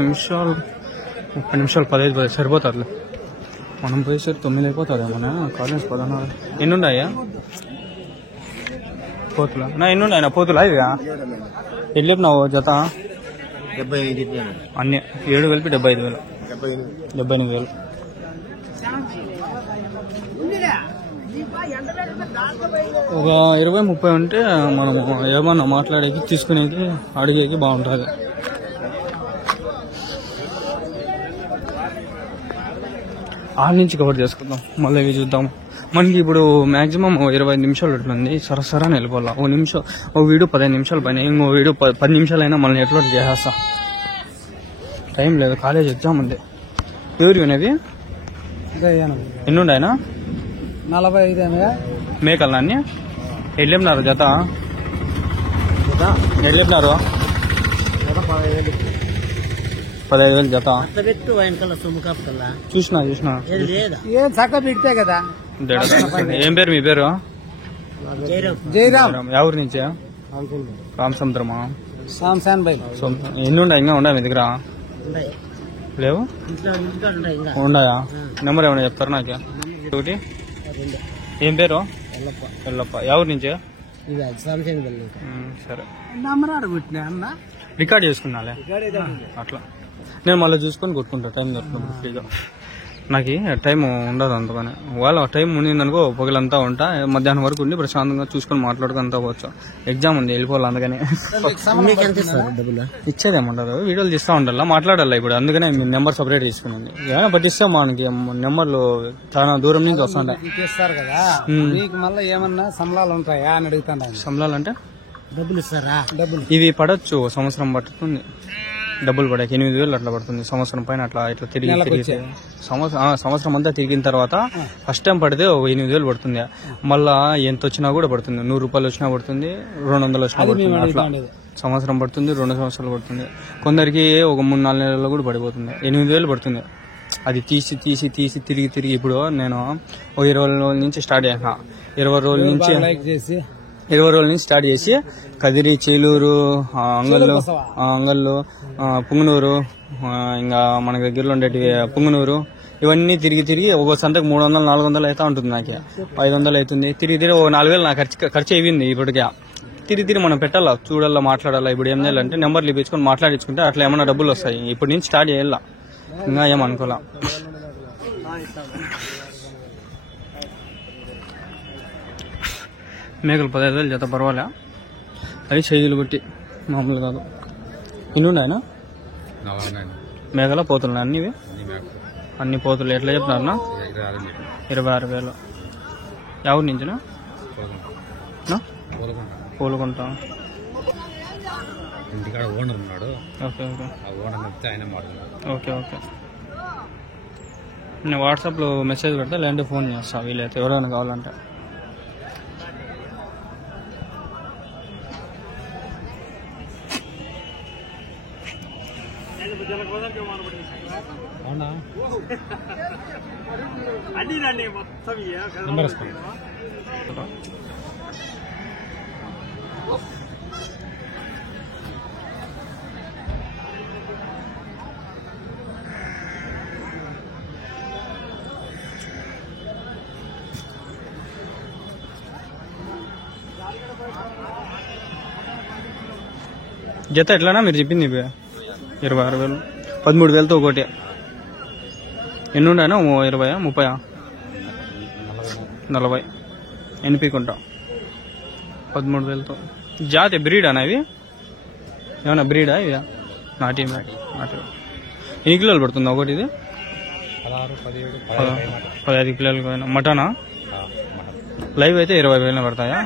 నిమిషాలు 30 నిమిషాలు 15 సరిపోతుంది. మనం పోయేసరికి 9 అయిపోతుంది. మన కాలేజ్ 16. ఎన్ని ఉన్నాయా పోతులా? ఎన్ని ఉన్నాయి పోతులా? ఇవి ఎన్ని చెప్పినావు జత? 75 అన్ని 7 కలిపి 75,000. 78,000. ఒక 20-30 ఉంటే మనం ఏమన్నా మాట్లాడేకి తీసుకునేకి అడిగేకి బాగుంటుంది. ఆడ నుంచి కవర్ చేసుకుందాం, మళ్ళీ ఇవి చూద్దాం. మనకి ఇప్పుడు మాక్సిమం 25 నిమిషాలు ఉంటుంది. సరసరా వెళ్ళిపోవాలి. ఒక వీడియో 15 నిమిషాలు పైన, ఇంకో వీడియో 10 నిమిషాలైనా మనల్ని ఎట్లా చేసేస్తా. టైం లేదు, కాలేజ్ ఎగ్జామ్ ఉంది. ఎవరు వినేవి? ఎన్ని ఉన్నాయనా? 45 మేకలు అన్ని ఎట్లేపినారు జత? ఎట్లేపినారు? 15,000 జత. చూసినా చక్క పెడితే కదా. ఏం పేరు మీ పేరు? జయరామ్. ఎవరి నుంచి? రామసముద్రమా? ఎన్ని ఉన్నాయి? ఇంకా ఉన్నాయి మీ దగ్గర? లేవు ఉన్నాయా? నెంబర్ ఏమైనా చెప్తారా నాకు? ఒకటి. ఏం పేరు? ఎల్లప్ప. ఎవరి నుంచి? సరే, రికార్డ్ చేసుకున్నాలే అట్లా. నేను మళ్ళీ చూసుకొని కొట్టుకుంటా టైం దొరుకుతుంది. నాకు టైం ఉండదు అంతగానే. వాళ్ళ టైం ఉండిందనుకో పగలంతా ఉంటా, మధ్యాహ్నం వరకు ఉండి ప్రశాంతంగా చూసుకొని మాట్లాడుకుంటా పోవచ్చు. ఎగ్జామ్ ఉంది, వెళ్ళిపోవాలి. అందుకని ఇచ్చేదేముండదు, వీడియోలు తీస్తూ ఉండాలా, మాట్లాడాలా. ఇప్పుడు అందుకనే మీ నెంబర్ సపరేట్ తీసుకున్నాను. ఏమైనా పట్టిస్తే మనకి నెంబర్లు చాలా దూరం నుంచి వస్తుంటాయి. ఏమన్నా సంబళాలు ఉంటాయా అని అడుగుతాను. సంబళాలు అంటే డబ్బులు ఇస్తారా? డబ్బులు ఇవి పడచ్చు, సంవత్సరం పడుతుంది. డబ్బులు పడాక 8,000 అట్లా పడుతుంది. సంవత్సరం పైన అట్లా ఇట్లా తిరిగి సంవత్సరం అంతా తిరిగిన తర్వాత ఫస్ట్ టైం పడితే ఒక 8,000 పడుతుంది. మళ్ళా ఎంత వచ్చినా కూడా పడుతుంది. 100 రూపాయలు వచ్చినా పడుతుంది, 200 వచ్చినా పడుతుంది. అట్లా సంవత్సరం పడుతుంది, 2 సంవత్సరాలు పడుతుంది. కొందరికి ఒక 3-4 నెలల్లో కూడా పడిపోతుంది. 8,000 పడుతుంది. అది తీసి తిరిగి ఇప్పుడు నేను ఒక 20 రోజుల నుంచి స్టార్ట్ చేసిన. 20 రోజుల నుంచి స్టార్ట్ చేసి కదిరి, చేలూరు, అంగళ్ళు, పుంగనూరు, ఇంకా మన దగ్గరలో ఉండేటివి పుంగనూరు, ఇవన్నీ తిరిగి ఒక సంతకు 300-400 అయితే ఉంటుంది. నాకు 500 అవుతుంది. తిరిగి ఓ 4,000 నా ఖర్చు అయింది. ఇప్పటికే తిరిగి మనం పెట్టాలా, చూడాలా, మాట్లాడాలా. ఇప్పుడు ఏం చేయాలంటే నెంబర్లు ఇప్పించుకొని మాట్లాడించుకుంటే అట్లా ఏమైనా డబ్బులు వస్తాయి. ఇప్పటి నుంచి స్టార్ట్ చేయాలా, ఇంకా ఏమనుకోలా. మేకలు 15,000 జత, పర్వాలే. అవి చేతులు కొట్టి మామూలు కాదు. ఇన్ని ఉన్నాయనా మేకల పోతున్నాయి? అన్ని అన్ని పోతులు ఎట్లా చెప్తున్నారన్నా? 26,000. ఎవరి నుంచినా? పూలకుంటా. ఓకే. నేను వాట్సాప్లో మెసేజ్ పెడతా, లేదంటే ఫోన్ చేస్తా వీలైతే, ఎవరైనా కావాలంటే. జత ఎట్లానా మీరు చెప్పింది? 26,000, 13,000తో ఒకటి. ఎన్ని ఉన్నాయన్నా? 20, 30, 40 ఎనిపికుంటా. 13,000తో. జాతి బ్రీడ్ అనా ఇవి? ఏమన్నా బ్రీడా ఇవి? నాటి. ఎన్ని కిలోలు పడుతుందా ఒకటి? ఇది 15 కిలోలు. మటనా? లైవ్ అయితే 20,000 పడతాయా?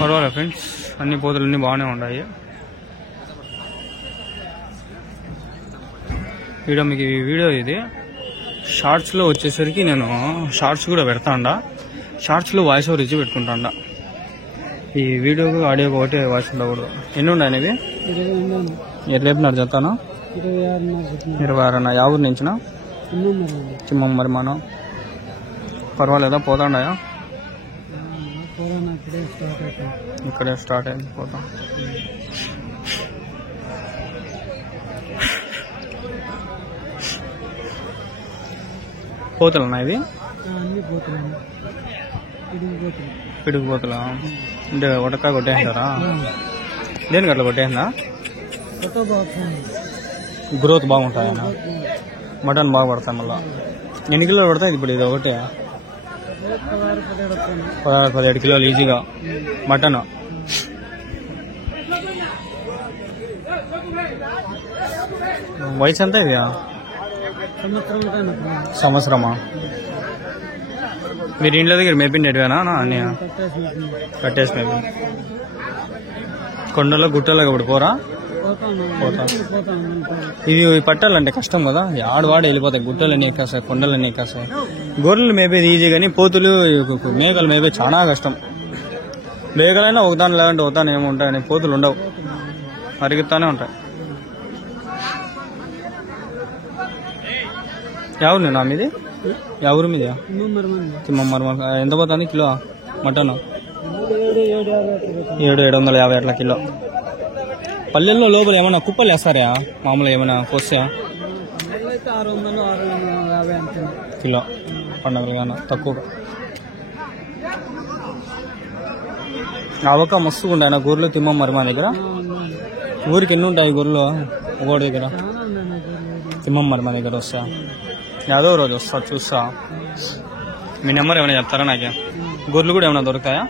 పర్వాలే ఫ్రెండ్స్, అన్ని పోతులన్నీ బాగానే ఉన్నాయి. మీకు ఈ వీడియో ఇది షార్ట్స్లో వచ్చేసరికి నేను షార్ట్స్ కూడా పెడతాండా. షార్ట్స్లో వాయిస్ ఓవర్ ఇచ్చి పెట్టుకుంటాండా. ఈ వీడియోకు ఆడియోకి ఒకటే వాయిస్ ఉండకూడదు. ఎన్ని ఉన్నాయి ఇవి? ఎట్లా చెప్పినారు జతానా? 26 యాభై నుంచిన చిమ్మం మరిమానం పర్వాలేదా పోతాండాయా ఇక్కడే స్టార్ట్ అయింది పోతాం పోతులున్నా ఇది పిడుగు పోతులా అంటే ఉడకాయ కొట్టేస్తారా దేనికి అట్లా కొట్టేసిందా గ్రోత్ బాగుంటాయన్నా మటన్ బాగా పడతాయి మళ్ళీ ఎన్ని కిలోలు పడతాయి ఇప్పుడు ఇది ఒకటి 16-17 కిలోలు ఈజీగా మటన్ వయసు ఎంత ఇది సంవత్సరమా మీరు ఇంట్లో దగ్గర మేపిండేటివేనా అన్నీ కట్టేసి మేపి కొండలో గుట్టలో ఇప్పుడు పోరా పోతా ఇది పట్టాలంటే కష్టం కదా ఆడవాడు వెళ్ళిపోతాయి గుట్టలన్నీ ఎక్కేస్తాయి కొండలన్నీ ఎక్కేస్తాయి గొర్రెలు మేపేది ఈజీ కానీ పోతులు మేకలు మేపేది చాలా కష్టం మేకలైనా ఒకదాని లేదంటే ఒకదాని ఏముంటాయి కానీ పోతులు ఉండవు పరిగెత్తానే ఉంటాయి ఎవరు నా మీది ఎవరు మీది తిమ్మమ్మరు ఎంత పోతుంది కిలో మటన్ 750 అట్లా కిలో పల్లెల్లో లోపల ఏమైనా కుప్పలు వేస్తారా మామూలుగా ఏమైనా కోసా కిలో పండుగలు కానీ తక్కువగా అవక మస్తుగా ఉంటాయి గొర్రెలు తిమ్మమ్మరు మా దగ్గర ఊరికి ఎన్ని ఉంటాయి గొర్రెలు ఒకటి దగ్గర తిమ్మమ్మరు మా దగ్గర వస్తా యాదో రోజు వస్తా చూస్తా మీ నెంబర్ ఏమైనా చెప్తారా నాకే గొర్రెలు కూడా ఏమైనా దొరుకుతాయా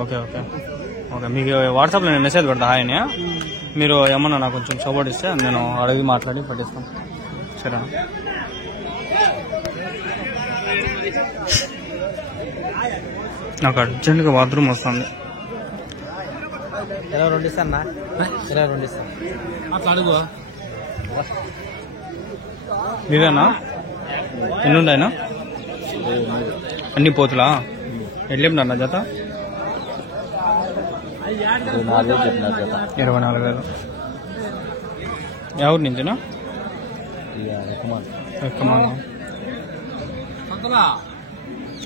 ఓకే ఓకే ఓకే మీకు వాట్సాప్లో నేను మెసేజ్ పెడతా హాయ్ అని మీరు ఏమన్నా నాకు కొంచెం సపోర్ట్ ఇస్తే నేను అడిగి మాట్లాడి పట్టిస్తాను సరేనా నాకు అర్జెంట్గా బాత్రూమ్ వస్తుంది ఇదేనా ఎన్ని ఉన్నాయన్నా అన్ని పోతులా ఎట్లేమిటన్నా జత 24,000 ఎవరి నుంచినా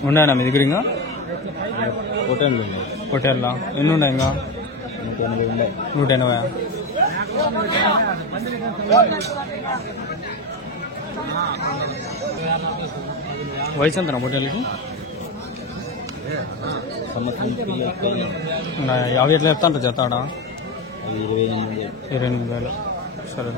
ఉన్నాయన్నా మీ దగ్గర ఇంకా హోటల్లా ఎన్ని ఉన్నాయి ఇంకా 180 వయసు ఎంతనా హోటల్కి అవి ఎట్లా చెప్తా అంటారు చెత్తాడా 28,000 సరే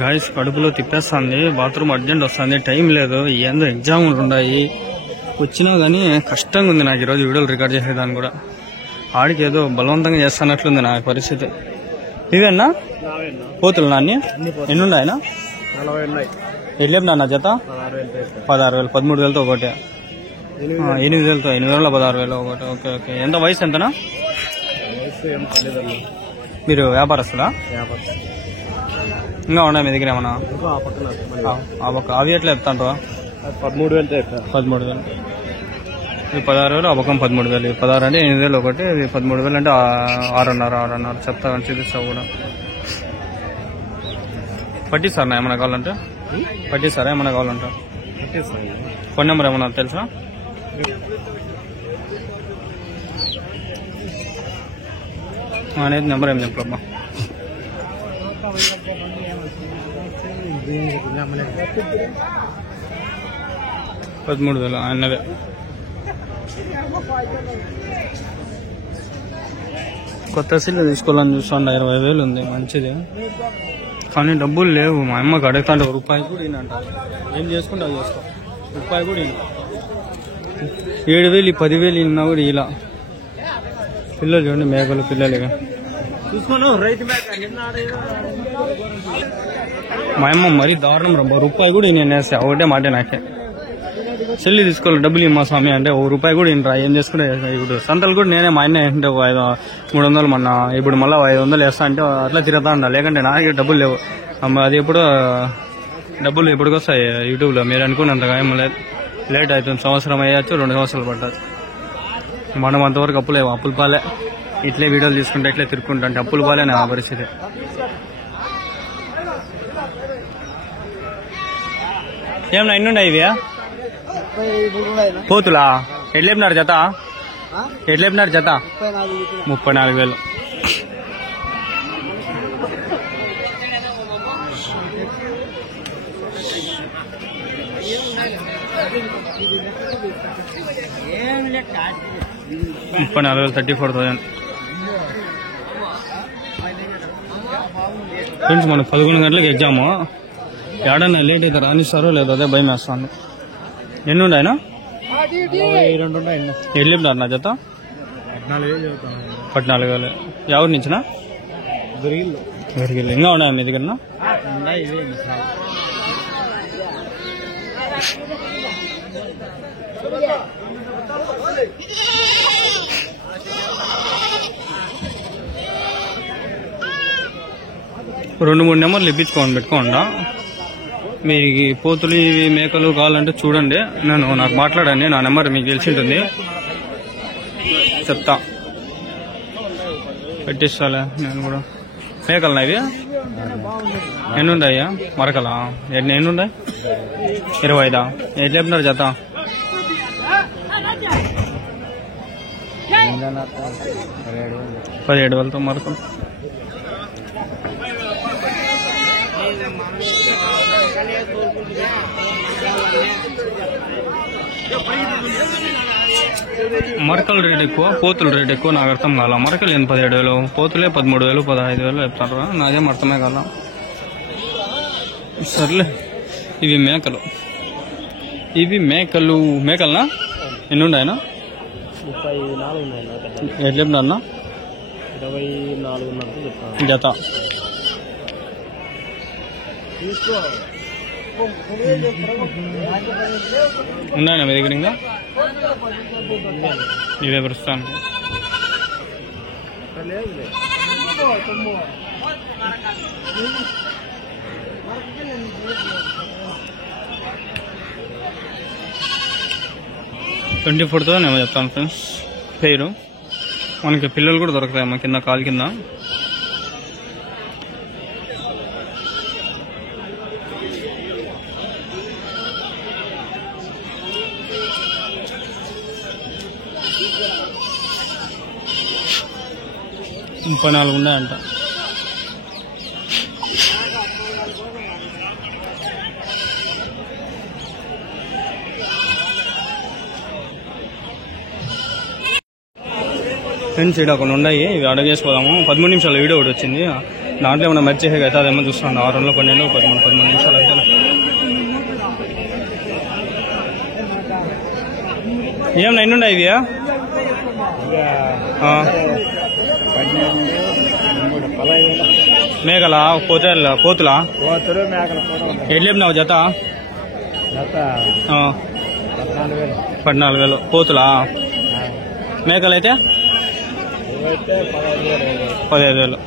గాయస్ కడుపులో తిప్పేస్తుంది బాత్రూమ్ అర్జెంట్ వస్తుంది టైం లేదు ఏందో ఎగ్జామ్లు ఉన్నాయి వచ్చినా కానీ కష్టంగా ఉంది నాకు ఈరోజు వీడియోలు రికార్డ్ చేసేదాన్ని కూడా ఆడికి ఏదో బలవంతంగా చేస్తున్నట్లుంది నా పరిస్థితి ఇవేనా పోతులు నాన్ని ఎన్ని ఉన్నాయన ఎట్లేపు నాన్న జత 16,000 13,000తో ఒకటి 8,000తో 8,000 ఒకటి ఓకే ఓకే ఎంత వయసు ఎంతనా మీరు వ్యాపారస్తులా ఇంకా ఉన్నాయి మీ దగ్గర ఏమన్నా అవి ఎట్లా చెప్తాంటో 13,000 ఇది 16,000 అబకం 13,000 16 అంటే 8,000 ఒకటి ఇది 13,000 అంటే 6.5 చెప్తా చూపిస్తావు కూడా పట్టిస్తారా ఏమైనా కావాలంటే పట్టిస్తారా ఏమైనా కావాలంటే ఫోన్ నెంబర్ ఏమన్నా తెలుసా అనేది నెంబర్ ఏం చెప్పమ్మా 13,000 అన్నదే కొత్త సిల్లు తీసుకోవాలని చూస్తాను 20,000 ఉంది మంచిది కానీ డబ్బులు లేవు మా అమ్మకి అడుగుతాంటే రూపాయి కూడా ఈయనంట ఏం చేసుకుంటే అది చేసుకో రూపాయి కూడా ఈయన 7,000 10,000 ఇన్నా కూడా ఇలా పిల్లలు చూడండి మేకలు పిల్లలుగా మా అమ్మ మరీ దారుణం రూపాయి కూడా నేను వేస్తే ఒకటే మాట నాకే చెల్లి తీసుకోవాలి డబ్బులు ఇమ్మా స్వామి అంటే రూపాయి కూడా ఇన్రా ఏం చేసుకుంటే ఇప్పుడు సంతలు కూడా నేనే మా ఆయన అంటే 300 మొన్న ఇప్పుడు మళ్ళీ 500 వేస్తా అంటే అట్లా తిరుగుతా ఉండా లేకంటే నాకు డబ్బులు లేవు అది ఎప్పుడు డబ్బులు ఎప్పటికొస్తాయి యూట్యూబ్లో మీరు అనుకున్నంతగా ఏం లేదు లేట్ అవుతుంది. సంవత్సరం అయ్యచ్చు, 2 సంవత్సరాలు పడ్డది. మనం అంతవరకు అప్పుల పాలే. ఇట్లే వీడియోలు తీసుకుంటే ఇట్లే తిరుక్కుంటా అంటే అప్పుల పాలే నా పరిస్థితి. ఏమన్నా ఎన్ని ఉన్నాయి ఇవి పోతులా? ఎట్లేపినారు జత? 34,000. $34,000 34,000 ఫ్రెండ్స్. మనకు 11 గంటలకు ఎగ్జాము. ఏడన్నా లేట్ అయితే రానిస్తారో లేదో అదే భయం వేస్తాను. ఎన్ని ఉన్నాయన? 42 ఉన్నాయి. ఎట్లేపినారు నా జత? 14,000. ఎవరి నుంచినా? దొరికిల్లు. ఇంకా ఉన్నాయా మీ దగ్గర? రెండు 3 నెంబర్లు ఇప్పించుకోండి, పెట్టుకోండా. మీకు పోతులు ఇవి మేకలు కావాలంటే చూడండి, నాకు మాట్లాడండి. నా నెంబర్ మీకు తెలిసి ఉంటుంది, చెప్తా, పెట్టిస్తాలే నేను కూడా. మేకలనా ఇవి? ఎన్ని ఉన్నాయ్యా మరకలా? ఎన్ని ఉన్నాయి? 25. ఎట్లా చెప్పినారు జత? 17,000తో మరకలు. మరకల రేట్ ఎక్కువ, పోతుల రేట్ ఎక్కువ. నాకు అర్థం కాల. మరకలు ఏంటి 17,000, పోతులే 13,000 15,000 చెప్తారు. నాదేం అర్థమే కాల. సర్లే. ఇవి మేకలు. మేకలనా? ఎన్ని ఉన్నాయనా? 34 ఎట్లా చెప్పినా? 24 జత. ఉన్నాయన్నా మీ దగ్గర? ఇంకా ఇవే ప్రస్తుతానికి. $24,000 ఏమో చెప్తాను ఫ్రెండ్స్. పేరు మనకి పిల్లలు కూడా దొరుకుతాయమ్మా కింద, కాలు కింద. $34 ఉన్నాయంట. ఫ్రెండ్స్ ఇక్కడ కొన్ని ఉన్నాయి, ఇవి ఆర్డర్ చేసుకోదాము. 13 నిమిషాల వీడియో ఒకటి వచ్చింది. దాంట్లో ఏమన్నా మెర్చ్ చేసేది అయితే అదేమో చూస్తాను. 6 12 13 నిమిషాలు అయితే. ఏమన్నా ఎన్ని ఉన్నాయి ఇవి? మేకలా? పోతులా? ఎట్లా చెప్పినావు జత? 14,000. పోతులా? మేకలైతే 15,000.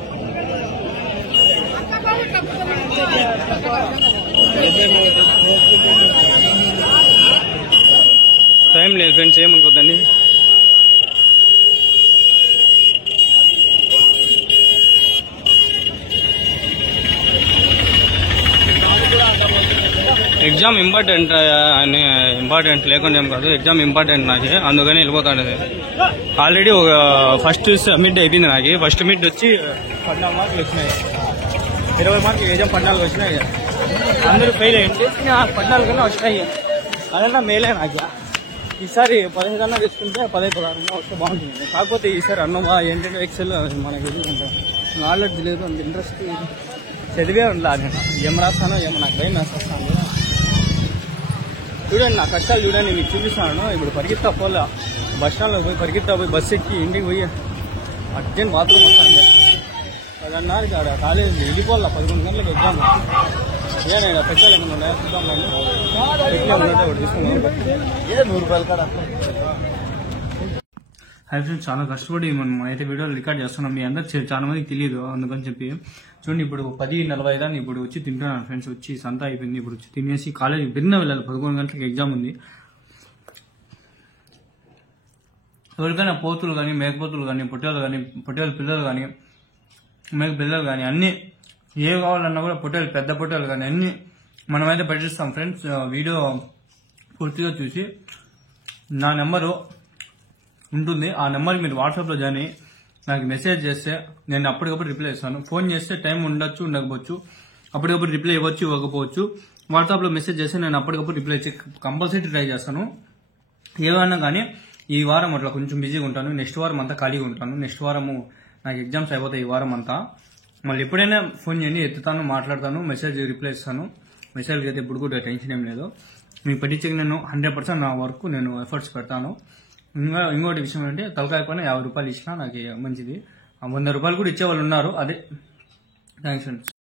టైం లేదు ఫ్రెండ్స్, ఏమనుకోద్దండి. ఎగ్జామ్ ఇంపార్టెంట్ లేకుండా ఏం కాదు, ఎగ్జామ్ ఇంపార్టెంట్ నాకు, అందుకని వెళ్ళిపోతాడు. ఆల్రెడీ ఒక ఫస్ట్ మిడ్ అయిపోయింది నాకు. ఫస్ట్ మిడ్ వచ్చి 14 మార్కులు వచ్చినాయి. 20 మార్కులు ఎగ్జామ్ 14 వచ్చినాయి. అందరూ ఫెయిల్ అయ్యింది, 14 కన్నా వచ్చినాయి. అదన్నా మేలే నాకు. ఈసారి 15 కన్నా తీసుకుంటే 16 వస్తే బాగుంటుంది. కాకపోతే ఈసారి అన్నమా ఏంటంటే ఎక్సెల్ మనకి నాలెడ్జ్ లేదు, అంత ఇంట్రెస్ట్ చదివే ఉండదు. ఏం రాస్తానో ఏమో నాకు భయం వేస్తాను. చూడండి నా కష్టాలు చూడండి, మీకు చూపిస్తాను. ఇప్పుడు పరిగెత్తా పోలే, బస్ స్టాండ్లో పోయి పరిగెత్తా పోయి బస్సు ఎక్కి ఇంటికి పోయి అర్జెంట్ బాత్రూమ్ వస్తాను. 10:30కి ఆడ కాలేజ్ వెళ్ళిపోవాలా. 11 గంటలకు ఎగ్జామ్. ఏనా పెట్రోల్ ఏమన్నా ఉన్నాయా చూద్దాం. ఒకటి తీసుకున్నాం. హాయ్ ఫ్రెండ్స్, చాలా కష్టపడి మనం అయితే వీడియోలు రికార్డ్ చేస్తున్నాం. మీ అందరికి చాలా మందికి తెలియదు, అందుకని చెప్పి చూడండి. ఇప్పుడు 10:45 ఇప్పుడు వచ్చి తింటున్నాను ఫ్రెండ్స్. వచ్చి సంత అయిపోయింది. ఇప్పుడు వచ్చి తినేసి కాలేజీకి బిన్న వెళ్ళాలి. 11 గంటలకు ఎగ్జామ్ ఉంది. ఎవరికైనా పోతులు కానీ మేకపోతులు కానీ పొట్టేలు పిల్లలు కానీ మేక పిల్లలు కానీ అన్ని ఏ కావాలన్నా కూడా పెద్ద పొట్టేలు కానీ అన్ని మనమైతే పట్టిస్తాం ఫ్రెండ్స్. వీడియో పూర్తిగా చూసి నా నెంబరు ఉంటుంది, ఆ నెంబర్కి మీరు వాట్సాప్లో జాయిన్ అయ్యి నాకు మెసేజ్ చేస్తే నేను అప్పటికప్పుడు రిప్లై ఇస్తాను. ఫోన్ చేస్తే టైం ఉండొచ్చు ఉండకపోవచ్చు, అప్పటికప్పుడు రిప్లై ఇవ్వచ్చు ఇవ్వకపోవచ్చు. వాట్సాప్లో మెసేజ్ చేస్తే నేను అప్పటికప్పుడు రిప్లై ఇచ్చి కంపల్సరీ ట్రై చేస్తాను. ఏమన్నా కానీ ఈ వారం అట్లా కొంచెం బిజీగా ఉంటాను, నెక్స్ట్ వారం అంతా ఖాళీగా ఉంటాను. నెక్స్ట్ వారము నాకు ఎగ్జామ్స్ అయిపోతాయి ఈ వారం అంతా. మళ్ళీ ఎప్పుడైనా ఫోన్ చేయండి, ఎత్తుతాను, మాట్లాడతాను, మెసేజ్ రిప్లై ఇస్తాను. మెసేజ్కి అయితే ఇప్పుడు కూడా టెన్షన్ ఏం లేదు. మీకు పట్టించక నేను 100% నా వర్క్ నేను ఎఫర్ట్స్ పెడతాను. ఇంకోటి విషయం ఏంటంటే తలకాయ పైన 50 రూపాయలు ఇచ్చినా నాకు మంచిది. 100 రూపాయలు కూడా ఇచ్చేవాళ్ళు ఉన్నారు. అదే థ్యాంక్స్ ఫ్రెండ్స్.